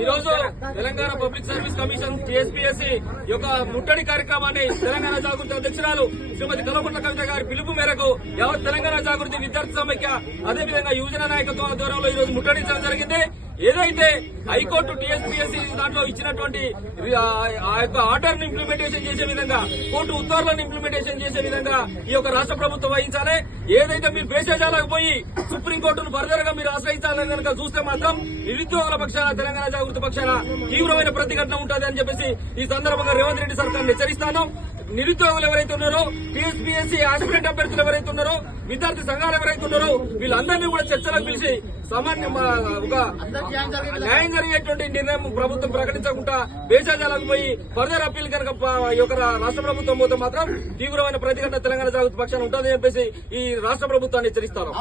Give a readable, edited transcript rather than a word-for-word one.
ఈ రోజు Telangana public service commission TSPSC యొక్క ముట్టడి కార్యక్రమాన్ని తెలంగాణ జాగృతి అధ్యక్షురాలు శ్రీమతి కల్వకుంట్ల కవిత గారి పిలుపు మేరకు యావత్ తెలంగాణ జాగృతి విద్యార్థి సమైక్య అదేవిధంగా యువజన నాయకత్వ ఆధ్వర్యంలో ఈ రోజు ముట్టడించడం జరిగింది. ఏదైతే హైకోర్టు టీఎస్పీఎస్సీ దాంట్లో ఇచ్చినటువంటి ఆ యొక్క ఆర్డర్ ను ఇంప్లిమెంటేషన్ చేసే విధంగా, కోర్టు ఉత్తర్వులను ఇంప్లిమెంటేషన్ చేసే విధంగా ఈ యొక్క రాష్ట్ర ప్రభుత్వం వహించాలి. ఏదైతే మీరు భేషజాలకు పోయి సుప్రీంకోర్టును ఫర్దర్ గా మీరు ఆశ్రయించాలని కనుక చూస్తే మాత్రం నిరుద్యోగుల పక్షాన తెలంగాణ జాగృతి పక్షాన తీవ్రమైన ప్రతిఘటన ఉంటుంది అని చెప్పేసి ఈ సందర్భంగా రేవంత్ రెడ్డి సర్కార్ హెచ్చరిస్తాను. నిరుద్యోగులు ఎవరైతే ఉన్నారో, టీఎస్పీఎస్సీ ఆస్పిరెంట్ అభ్యర్థులు ఎవరైతే ఉన్నారో, విద్యార్థి సంఘాలు ఎవరైతే ఉన్నారో వీళ్ళందరినీ కూడా చర్చలకు పిలిచి ఒక న్యాయం జరిగేటువంటి నిర్ణయం ప్రభుత్వం ప్రకటించకుండా భేషజాలకు పోయి ఫర్దర్ అప్పీల్ కనుక ఈ యొక్క రాష్ట్ర ప్రభుత్వం పోతే మాత్రం తీవ్రమైన ప్రతిఘటన తెలంగాణ జాగృతి పక్షాన ఉంటుందని చెప్పేసి ఈ రాష్ట్ర ప్రభుత్వాన్ని హెచ్చరిస్తారు.